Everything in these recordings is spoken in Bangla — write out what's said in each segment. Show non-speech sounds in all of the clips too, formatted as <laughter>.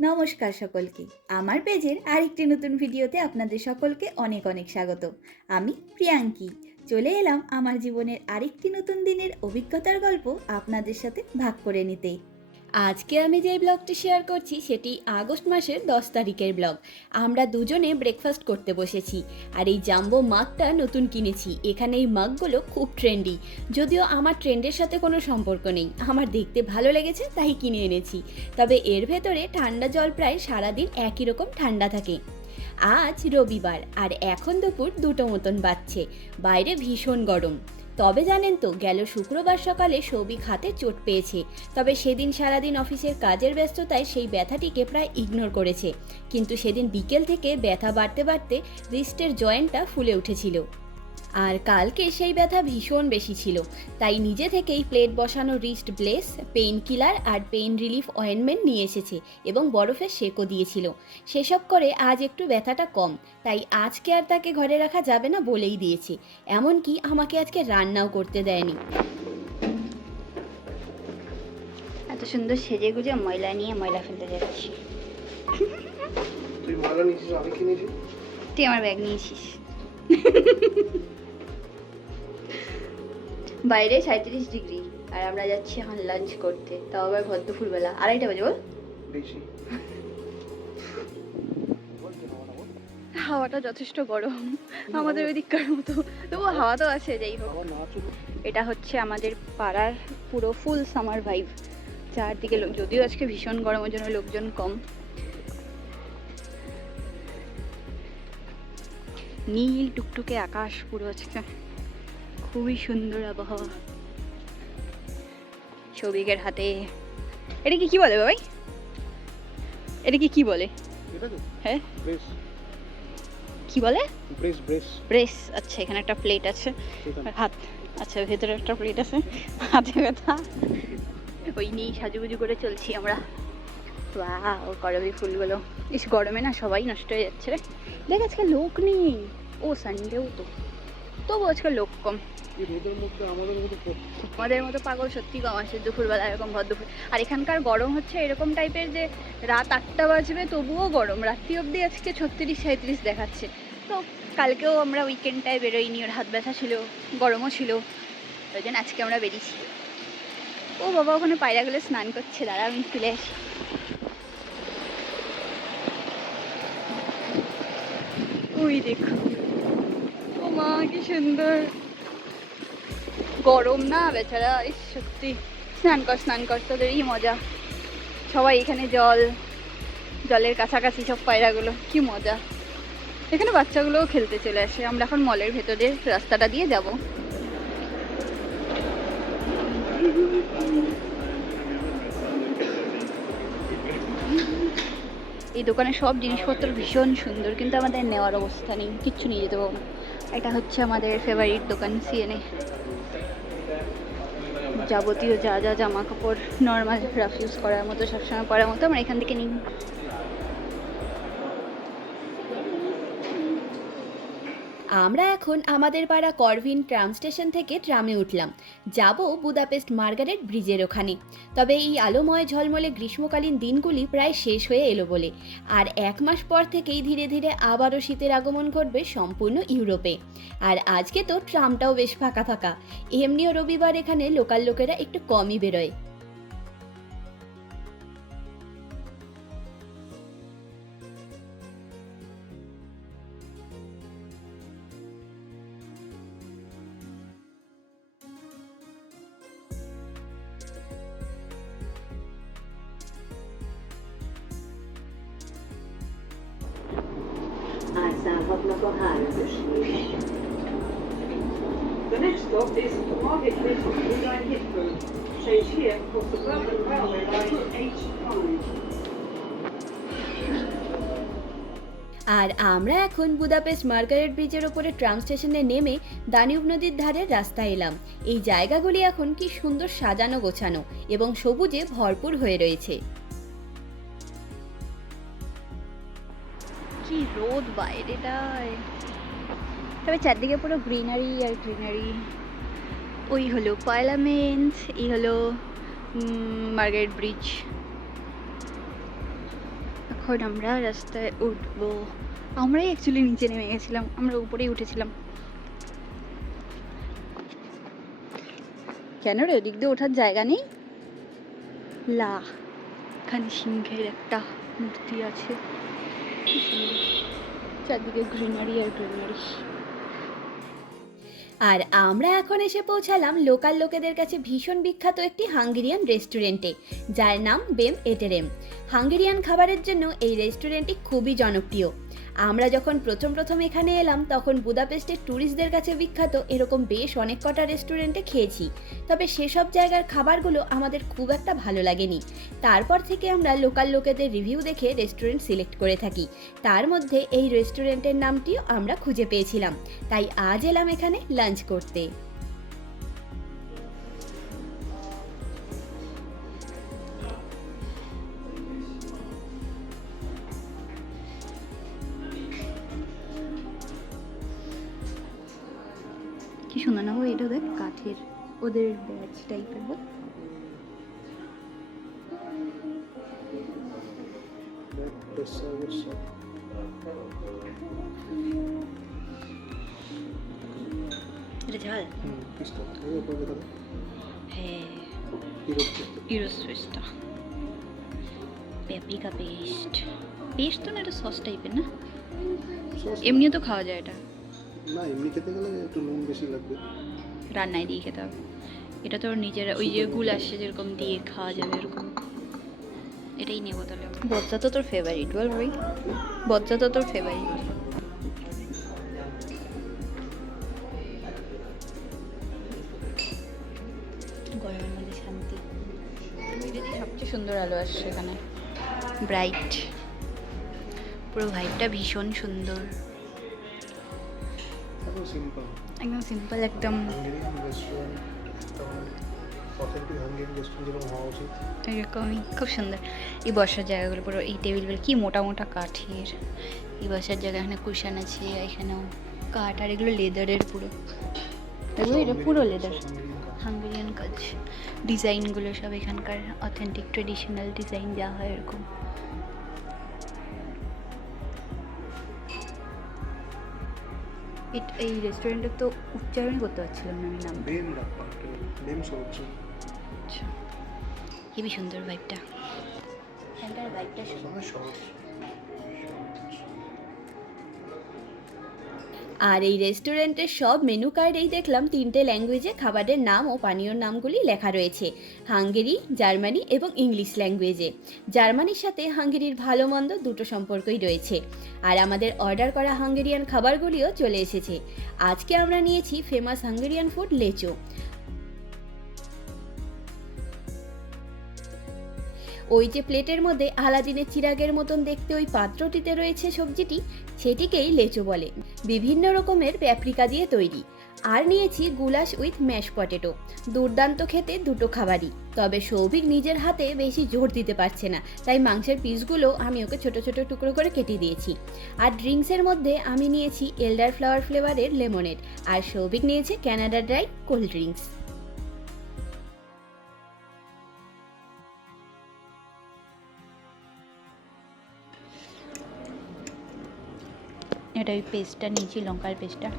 নমস্কার সকলকে। আমার পেজের আরেকটি নতুন ভিডিওতে আপনাদের সকলকে অনেক অনেক স্বাগত। আমি প্রিয়াঙ্কি। চলে এলাম আমার জীবনের আরেকটি নতুন দিনের অভিজ্ঞতার গল্প আপনাদের সাথে ভাগ করে নিতে। আজকে আমি যে ব্লগটি শেয়ার করছি, সেটি আগস্ট মাসের দশ তারিখের ব্লগ। আমরা দুজনে ব্রেকফাস্ট করতে বসেছি আর এই জাম্বো মাগটা নতুন কিনেছি। এখানে এই মাগগুলো খুব ট্রেন্ডি যদিও আমার ট্রেন্ডের সাথে কোনো সম্পর্ক নেই। আমার দেখতে ভালো লেগেছে, তাই কিনে এনেছি। তবে এর ভেতরে ঠান্ডা জল প্রায় সারাদিন একই রকম ঠান্ডা থাকে। আজ রবিবার আর এখন দুপুর দুটো মতন বাজছে। বাইরে ভীষণ গরম। তবে জানেন তো, গেল শুক্রবার সকালে সৌভিক হাতে চোট পেয়েছে। তবে সেদিন সারাদিন অফিসের কাজের ব্যস্ততায় সেই ব্যথাটিকে প্রায় ইগনোর করেছে। কিন্তু সেদিন বিকেল থেকে ব্যথা বাড়তে বাড়তে রিস্টের জয়েন্টটা ফুলে উঠেছিল। আর কালকে সেই ব্যথা ভীষণ বেশি ছিল। তাই নিজে থেকেই প্লেট বসানো রিস্ট ব্লেস পেইন কিলার আর পেইন রিলিফ অয়েনমেন্ট নিয়ে এসেছে এবং বরফের শেকও দিয়েছিল। সেসব করে আজ একটু ব্যথাটা কম তাই আজকে আর তাকে ঘরে রাখা যাবে না বলেই দিয়েছে। এমনকি আমাকে আজকে রান্নাও করতে দেয়নি। এত সুন্দর সেজে গুজে ময়লা নিয়ে ময়লা ফেলতে যাচ্ছি। তুই ময়লা নিয়েছিস আমি কি নিয়েছি? তুই আমার ব্যাগ নিয়েছিস। বাইরে সাঁত্রিশ ডিগ্রি আর আমরা যাচ্ছি এখন লাঞ্চ করতে। তাও আবার ভর দুপুরবেলা আড়াইটা বাজে বল? হাওয়াটা যথেষ্ট গরম। আমাদের ওই দিককার মতো। তবু হাওয়া তো আছে যাই হোক। এটা হচ্ছে আমাদের পাড়ার পুরো ফুল সামার ভাইব চারদিকে লোক যদিও আজকে ভীষণ গরমের জন্য লোকজন কম। নীল টুকটুকে আকাশ পুরো আজকে খুবই সুন্দর আবহাওয়া। সৌভিকের হাতে। এটা কি কি বলে ভাই এটা কি কি বলে? হ্যাঁ? কি বলে? ব্রেস আচ্ছা এখানে একটা প্লেট আছে। হাত। আচ্ছা ভেতরে একটা প্লেট আছে। হাতে ব্যথা। ওই নিয়েই সাজুগুজু করে চলছি আমরা। ও করবি ফুলগুলো। ইস গরমে না সবাই নষ্ট হয়ে যাচ্ছে রে। দেখ আজকে লোক নেই। ও সানডেও তো। তবু আজকে লোক কম। আমাদের মতো পাগল সত্যি কম আছে দুপুরবেলা এরকম ভর দুপুর আর এখানকার গরম হচ্ছে এরকম টাইপের যে রাত আটটা বাজবে, তবুও গরম। রাত্রি অবধি আজকে ছত্রিশ সাঁত্রিশ দেখাচ্ছে। তো কালকেও আমরা উইকেন্ডটায় বেরোইনি, ওর হাত ব্যথা ছিল, গরমও ছিল। ওই জন্য আজকে আমরা বেরিয়েছি। ও বাবা, ওখানে পায়রাগুলো স্নান করছে দাঁড়া আমি তুলে আসি। ওই দেখো। ও মা, কি সুন্দর। গরম না, বেচারা, ইস, সত্যি। স্নান কর স্নান কর, তোদেরই মজা। সবাই এখানে জল, জলের কাছাকাছি সব পায়রাগুলো, কি মজা। এখানে বাচ্চাগুলোও খেলতে চলে আসে। আমরা এখন মলের ভেতরে রাস্তাটা দিয়ে যাব। এই দোকানে সব জিনিসপত্র ভীষণ সুন্দর, কিন্তু আমাদের নেওয়ার অবস্থা নেই। কিচ্ছু নিয়ে যেতে পারব এটা হচ্ছে আমাদের ফেভারিট দোকান সিএনএ যাবতীয় যা যা জামা কাপড় নর্মাল রাফ ইউজ করার মতো, সবসময় পরার মতো, আমরা এখান থেকে নিই। আমরা এখন আমাদের পাড়া করভিন ট্রাম স্টেশন থেকে ট্রামে উঠলাম। যাব বুদাপেস্ট মার্গারেট ব্রিজের ওখানে। তবে এই আলোময় ঝলমলে গ্রীষ্মকালীন দিনগুলি প্রায় শেষ হয়ে এলো বলে। আর এক মাস পর থেকেই ধীরে ধীরে আবারও শীতের আগমন ঘটবে সম্পূর্ণ ইউরোপে। আর আজকে তো ট্রামটাও বেশ ফাঁকা ফাঁকা। এমনিও রবিবার এখানে লোকাল লোকেরা একটু কমই বেরোয়। Átszállhatnak a háromos The next stop is Margate Place on Blue Line Hitchburg. Change here for Suburban Railway Line H5. আর আমরা এখন বুদাপেস্ট মার্গারেট ব্রিজের ওপরে ট্রাম স্টেশনে নেমে দানিউব নদীর ধারের রাস্তায় এলাম এই জায়গাগুলি এখন কি সুন্দর সাজানো গোছানো এবং সবুজে ভরপুর হয়ে রয়েছে কি রোদ বাইরেটায়। তবে চারদিকে পুরো গ্রিনারি আর গ্রিনারি। ওই হলো পার্লামেন্ট এই হলো মার্গারেট ব্রিজ। এখন আমরা রাস্তায় উঠবো। আমরাই অ্যাকচুয়ালি নিচে নেমে গেছিলাম, আমরা উপরেই উঠেছিলাম। কেন রে, ওদিক দিয়ে ওঠার জায়গা নেই? লা, এখানে সিংহের একটা মূর্তি আছে। চারদিকে গ্রিনারি আর গ্রিনারি আর আমরা এখন এসে পৌঁছালাম লোকাল লোকেদের কাছে ভীষণ বিখ্যাত একটি হাঙ্গেরিয়ান রেস্টুরেন্টে যার নাম বেম এটেরেম। হাঙ্গেরিয়ান খাবারের জন্য এই রেস্টুরেন্টটি খুবই জনপ্রিয়। আমরা যখন প্রথম প্রথম এখানে এলাম, তখন বুদাপেস্টের ট্যুরিস্টদের কাছে বিখ্যাত এরকম বেশ অনেক কটা রেস্টুরেন্টে খেয়েছি। তবে সেসব জায়গার খাবারগুলো আমাদের খুব একটা ভালো লাগেনি। তারপর থেকে আমরা লোকাল লোকেদের রিভিউ দেখে রেস্টুরেন্ট সিলেক্ট করে থাকি। তার মধ্যে এই রেস্টুরেন্টের নামটিও আমরা খুঁজে পেয়েছিলাম। তাই আজ এলাম এখানে লাঞ্চ করতে। দেখ কাঠের ওদের ব্যাচ টাইপের বল এটা ঝাল? হ্যাঁ। পেস্ট। পেস্ট তো না এটা সস টাইপের না? এমনিও তো খাওয়া যায় এটা। না এমনি খেতে গেলে একটু নুন বেশি লাগবে। রান্নায় দিয়ে খেতে হবে। এটা তোর নিজের ওই যে গুল আসছে যেরকম দিয়ে খাওয়া যাবে এরকম। এটাই নেব তাহলে বজ্জা তো তোর ফেভারিট বল ভাই। বজ্জা তো তোর ফেভারিট গরমের মধ্যে শান্তি। সবচেয়ে সুন্দর আলো আসছে এখানে। ব্রাইট পুরো ভাইবটা ভীষণ সুন্দর। সিম্পল একদম সিম্পল একদম। এরকমই খুব সুন্দর। এই বসার জায়গাগুলো পুরো এই টেবিলগুলো কি মোটা মোটা কাঠের। এই বসার জায়গা এখানে কুশান আছে এখানেও কাঠ আর এগুলো লেদারের পুরো। এগুলো এটা পুরো লেদার হাঙ্গেরিয়ান কাজ ডিজাইনগুলো সব এখানকার অথেন্টিক ট্রেডিশনাল ডিজাইন যা হয় এরকম। এই রেস্টুরেন্টের তো উচ্চারণ করতে পারছিলাম না আমি নাম। সহজ আচ্ছা। হেবি সুন্দর ভাইবটা এখানকার আর এই রেস্টুরেন্টের সব মেনু কার্ডেই দেখলাম, তিনটে ল্যাঙ্গুয়েজে খাবারের নাম ও পানীয়র নামগুলি লেখা রয়েছে। হাঙ্গেরি, জার্মানি এবং ইংলিশ ল্যাঙ্গুয়েজে জার্মানির সাথে হাঙ্গেরির ভালো মন্দ দুটো সম্পর্কই রয়েছে। আর আমাদের অর্ডার করা হাঙ্গেরিয়ান খাবারগুলিও চলে এসেছে। আজকে আমরা নিয়েছি ফেমাস হাঙ্গেরিয়ান ফুড লেচো। ওই যে প্লেটের মধ্যে আলাদিনের চিরাগের মতন দেখতে ওই পাত্রটিতে রয়েছে সবজিটি, সেটিকেই লেচো বলে। বিভিন্ন রকমের প্যাপ্রিকা দিয়ে তৈরি। আর নিয়েছি গুলাশ উইথ ম্যাশ পটেটো, দুর্দান্ত খেতে দুটো খাবারই। তবে সৌভিক নিজের হাতে বেশি জোর দিতে পারছে না, তাই মাংসের পিসগুলো আমি ওকে ছোট ছোট টুকরো করে কেটে দিয়েছি। আর ড্রিঙ্কসের মধ্যে আমি নিয়েছি এল্ডার ফ্লাওয়ার ফ্লেভারের লেমনেড, আর সৌভিক নিয়েছে ক্যানাডা ড্রাই কোল্ড ড্রিঙ্কস। এটা ওই পেস্টটা নিয়েছি, লঙ্কার পেস্টটা।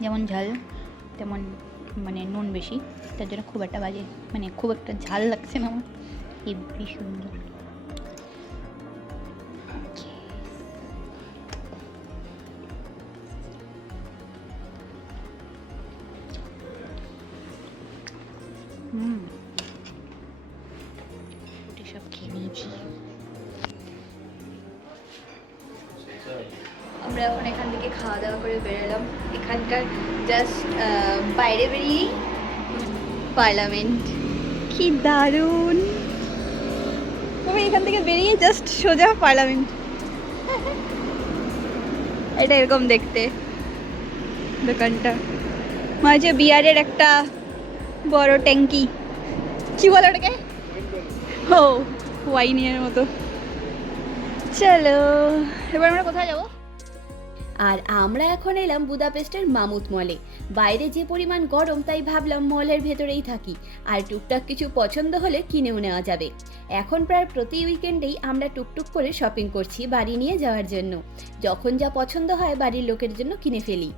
যেমন ঝাল, তেমন মানে নুন বেশি, তার জন্য খুব একটা বাজে মানে খুব একটা ঝাল লাগছে না আমার। হেবি সুন্দর। এখন এখান থেকে খাওয়া দাওয়া করে বেরোলাম। এখানকার জাস্ট বাইরে বেরিয়েই পার্লামেন্ট। কি দারুণ! তবে এখান থেকে বেরিয়ে জাস্ট সোজা পার্লামেন্ট। <laughs> এটা এরকম দেখতে, দোকানটা। মাঝে বিয়ারের একটা বড় ট্যাঙ্কি। কি বলো ওটাকে? ও ওয়াইনিয়ার মতো। চলো, এবার আমরা কোথায় যাব? আর আমরা এখন এলাম বুদাপেস্টের মামুত মলে। বাইরে যে পরিমাণ গরম, তাই ভাবলাম মলের ভেতরেই থাকি। আর টুকটাক কিছু পছন্দ হলে কিনেও নেওয়া যাবে। এখন প্রায় প্রতি উইকেন্ডেই আমরা টুকটুক করে শপিং করছি বাড়ি নিয়ে যাওয়ার জন্য। যখন যা পছন্দ হয় বাড়ির লোকের জন্য কিনে ফেলি।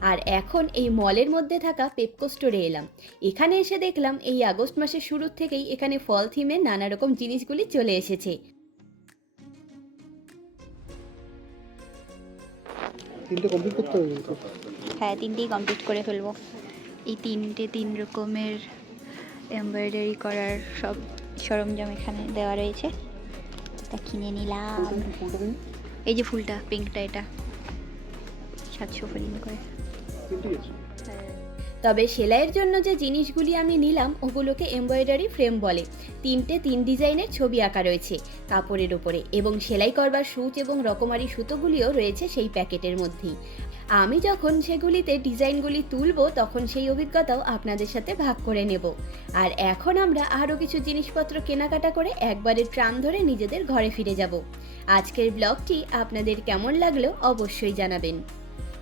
আর এখন এই মলের মধ্যে থাকা পেপকো স্টোরে এলাম। এখানে এসে দেখলাম এই আগস্ট মাসের শুরুর থেকেই এখানে ফল থিমে নানা রকম জিনিসগুলি চলে এসেছে। তিনটে কমপ্লিট করতে হবে হ্যাঁ তিনটেই কমপ্লিট করে ফেলব। এই তিনটে তিন রকমের এমব্রয়ডারি করার সব সরঞ্জাম এখানে দেওয়া রয়েছে। তা কিনে নিলাম। এই যে ফুলটা পিঙ্কটা এটা। সাতশো ফিলিং করে। তবে সেলাইয়ের জন্য যে জিনিসগুলি আমি নিলাম, ওগুলোকে এমব্রয়ডারি ফ্রেম বলে। তিনটে তিন ডিজাইনের ছবি আঁকা রয়েছে কাপড়ের ওপরে এবং সেলাই করবার সূচ এবং রকমারি সুতোগুলিও রয়েছে সেই প্যাকেটের মধ্যেই। আমি যখন সেগুলিতে ডিজাইনগুলি তুলব, তখন সেই অভিজ্ঞতাও আপনাদের সাথে ভাগ করে নেব। আর এখন আমরা আরও কিছু জিনিসপত্র কেনাকাটা করে একবারে ট্রাম ধরে নিজেদের ঘরে ফিরে যাব। আজকের ব্লগটি আপনাদের কেমন লাগল অবশ্যই জানাবেন।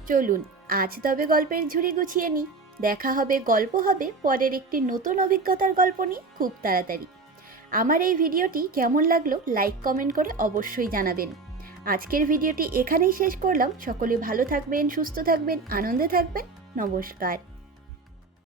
চলুন আজ তবে গল্পের ঝুড়ি গুছিয়ে নিই দেখা হবে, গল্প হবে, পরের একটি নতুন অভিজ্ঞতার গল্প নিয়ে খুব তাড়াতাড়ি। আমার এই ভিডিওটি কেমন লাগল, লাইক, কমেন্ট করে অবশ্যই জানাবেন। আজকের ভিডিওটি এখানেই শেষ করলাম। সকলে ভালো থাকবেন, সুস্থ থাকবেন, আনন্দে থাকবেন। নমস্কার।